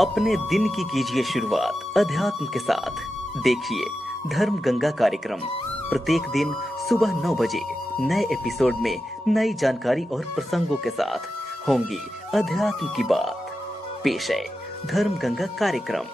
अपने दिन की कीजिए शुरुआत अध्यात्म के साथ। देखिए धर्म गंगा कार्यक्रम प्रत्येक दिन सुबह 9 बजे नए एपिसोड में नई जानकारी और प्रसंगों के साथ होंगी अध्यात्म की बात। पेश है धर्म गंगा कार्यक्रम।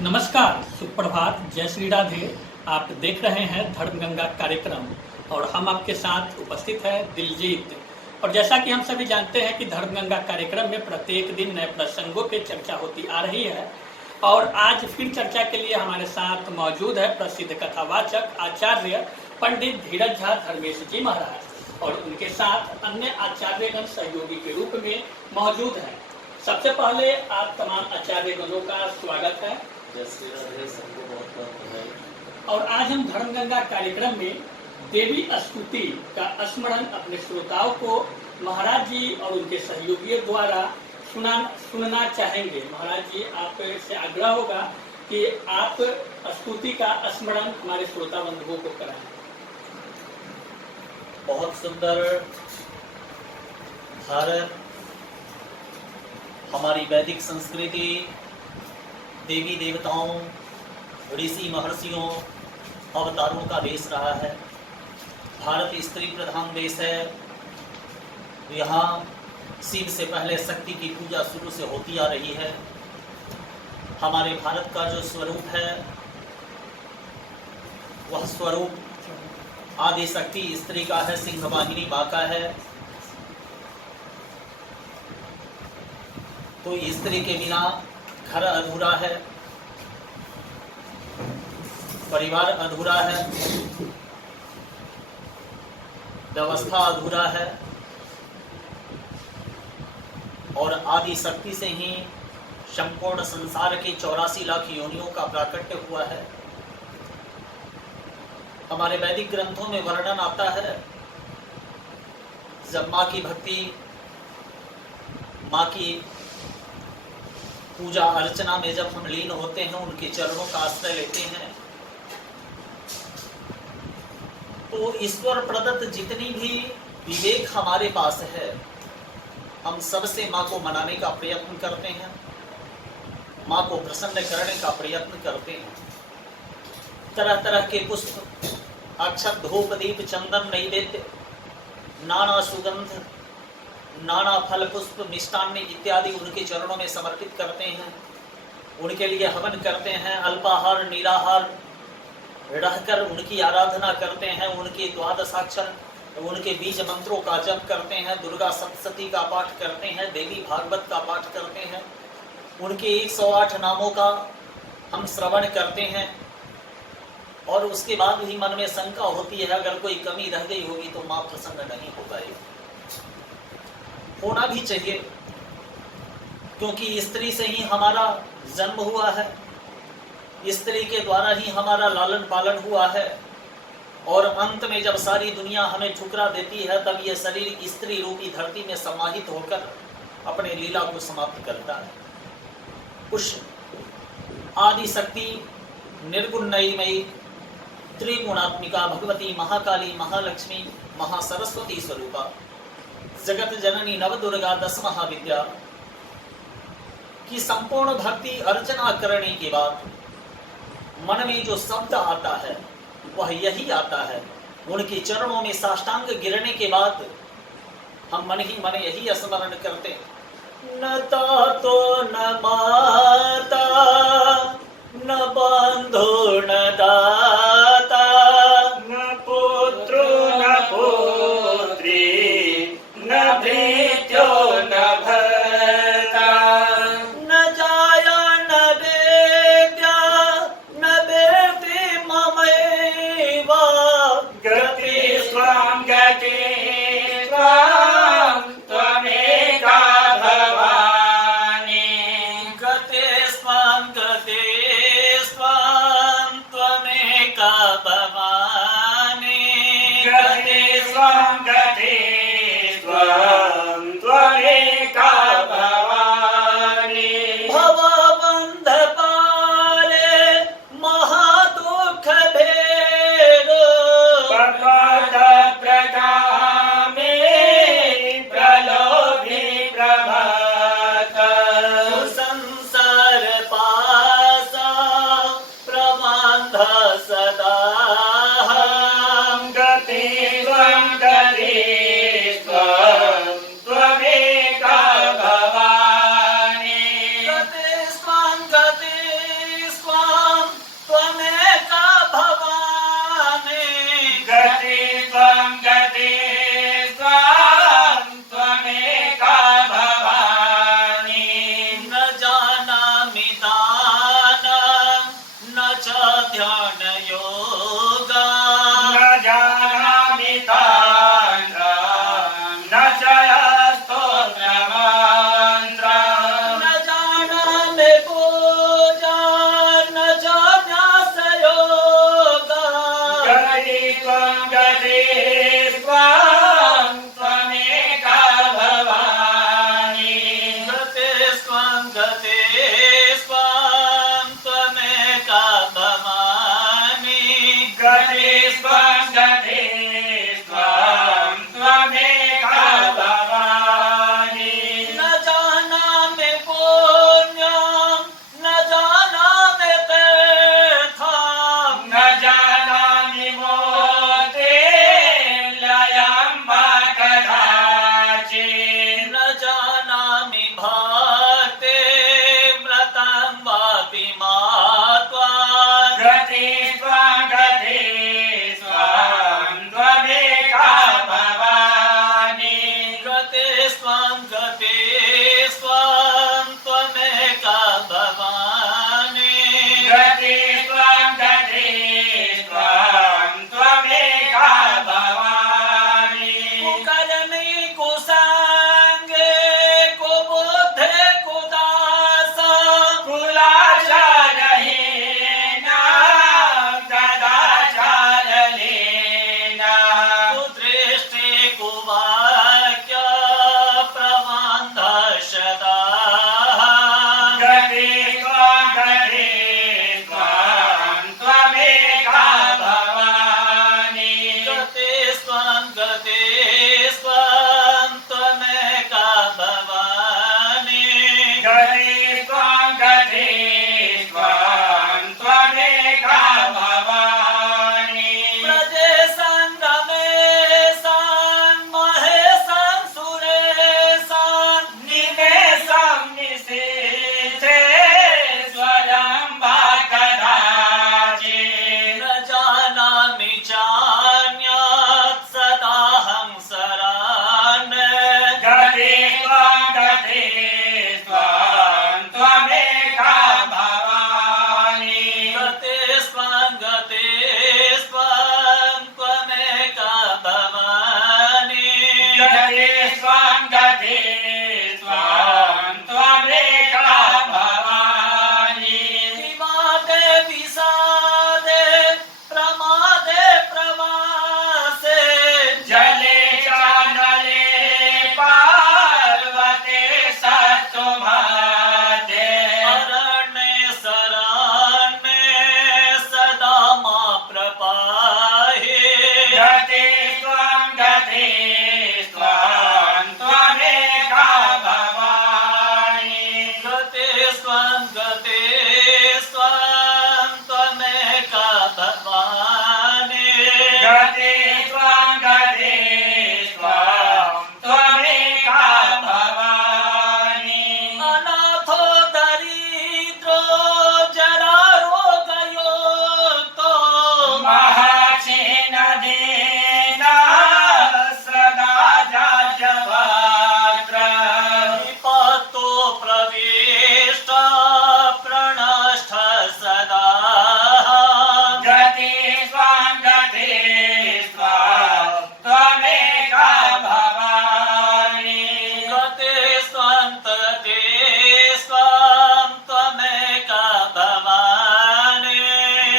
नमस्कार, सुप्रभात, जय श्री राधे। आप देख रहे हैं धर्म गंगा कार्यक्रम और हम आपके साथ उपस्थित है दिलजीत। और जैसा कि हम सभी जानते हैं कि धर्म गंगा कार्यक्रम में प्रत्येक दिन नए प्रसंगों पे चर्चा होती आ रही है और आज फिर चर्चा के लिए हमारे साथ मौजूद है प्रसिद्ध कथावाचक आचार्य पंडित धीरज झा धर्मेश जी महाराज और उनके साथ अन्य आचार्यगण सहयोगी के रूप में मौजूद हैं। सबसे पहले आप तमाम आचार्यगणों का स्वागत है। जय श्री राधे, सबको बहुत बहुत बधाई। और आज हम धर्म गंगा कार्यक्रम में देवी स्तुति का स्मरण अपने श्रोताओं को महाराज जी और उनके सहयोगियों द्वारा सुनना चाहेंगे। महाराज जी, आपसे आग्रह होगा कि आप स्तुति का स्मरण हमारे श्रोता बंधुओं को कराएं। बहुत सुंदर भारत, हमारी वैदिक संस्कृति देवी देवताओं, ऋषि महर्षियों, अवतारों का देश रहा है। भारत स्त्री प्रधान देश है। यहाँ शिव से पहले शक्ति की पूजा शुरू से होती आ रही है। हमारे भारत का जो स्वरूप है वह स्वरूप आदि शक्ति स्त्री का है, सिंह वाहिनी माँ का है। तो स्त्री के बिना घर अधूरा है, परिवार अधूरा है, व्यवस्था अधूरा है और आदि शक्ति से ही संपूर्ण संसार के 84 लाख योनियों का प्राकट्य हुआ है। हमारे वैदिक ग्रंथों में वर्णन आता है, जब माँ की भक्ति, माँ की पूजा अर्चना में जब हम लीन होते हैं, उनके चरणों का आश्रय लेते हैं, तो ईश्वर प्रदत्त जितनी भी विवेक हमारे पास है, हम सबसे माँ को मनाने का प्रयत्न करते हैं, माँ को प्रसन्न करने का प्रयत्न करते हैं। तरह तरह के पुष्प, अक्षत, धूप, दीप, चंदन, नैवेद्य, नाना सुगंध, नाना फल, पुष्प, मिष्टान्न इत्यादि उनके चरणों में समर्पित करते हैं। उनके लिए हवन करते हैं, अल्पाहार निराहार रहकर उनकी आराधना करते हैं। उनके द्वादशाक्षर, उनके बीज मंत्रों का जप करते हैं, दुर्गा सप्तशती का पाठ करते हैं, देवी भागवत का पाठ करते हैं, उनके 108 नामों का हम श्रवण करते हैं। और उसके बाद भी मन में शंका होती है, अगर कोई कमी रह गई होगी तो माँ प्रसन्न नहीं हो पाएगी। होना भी चाहिए, क्योंकि स्त्री से ही हमारा जन्म हुआ है, स्त्री के द्वारा ही हमारा लालन पालन हुआ है। और अंत में जब सारी दुनिया हमें ठुकरा देती है, तब यह शरीर स्त्री रूपी धरती में समाहित होकर अपने लीला को समाप्त करता है। उस आदि शक्ति निर्गुण नयीमयी त्रिगुणात्मिका भगवती महाकाली महालक्ष्मी महासरस्वती स्वरूपा जगत जननी नवदुर्गा 10 महाविद्या की संपूर्ण भक्ति अर्चना करने के बाद मन में जो शब्द आता है वह यही आता है। उनके चरणों में साष्टांग गिरने के बाद हम मन ही मन यही स्मरण करते हैं, न तातो न माता न बंधु न दाता न पुत्रो न पुत्री न भृत्यो न भर्ता न जाया न वेद्या न वेति ममैव गति स्वां गति स्वां त्वमेका भवानी गते स्वां त्वमेका भवानी गति स्वां गति स्वां त्वमेका भवानी भवबंध पारे महादुख भेदो पपत प्रगामे प्रलोभी प्रभा गते स्वां गते स्वां त्वमेका भवानी विवादे विषादे प्रमादे प्रवासे जले चानले पार्वते सत्तुमाते अरण्ये शरण्ये सदा मा प्रपाहि गते स्वां त्वमेका भवानी गते स्वं त्वमेका भवानि गते स्वां त्वमेका भवानी अनाथो दरिद्रो जरारोगयुक्तो महाक्षीण दीना सदा जाजवक्त्र विपत्तो प्रविष्ट प्रणष्ट सदा गते स्वां त्वमेका भवानी गते स्वं त्वमेका भवानि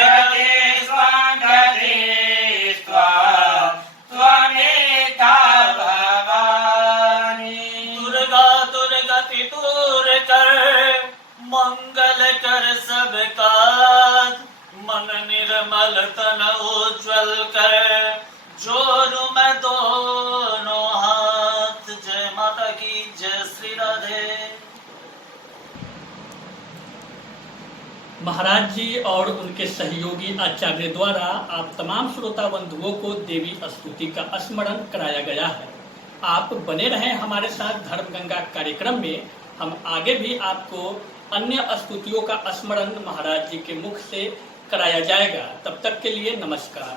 गते स्वां त्वमेका भवानी दुर्गा दुर्गति दूर कर मंगल कर सब काज मन निर्मल तन उज्जवल कर जोड़ू मैं दोनों हाथ जय माता की जय श्री राधे। महाराज जी और उनके सहयोगी आचार्य द्वारा आप तमाम श्रोता बंधुओं को देवी स्तुति का स्मरण कराया गया है। आप बने रहें हमारे साथ धर्म गंगा कार्यक्रम में। हम आगे भी आपको अन्य स्तुतियों का स्मरण महाराज जी के मुख से कराया जाएगा। तब तक के लिए नमस्कार।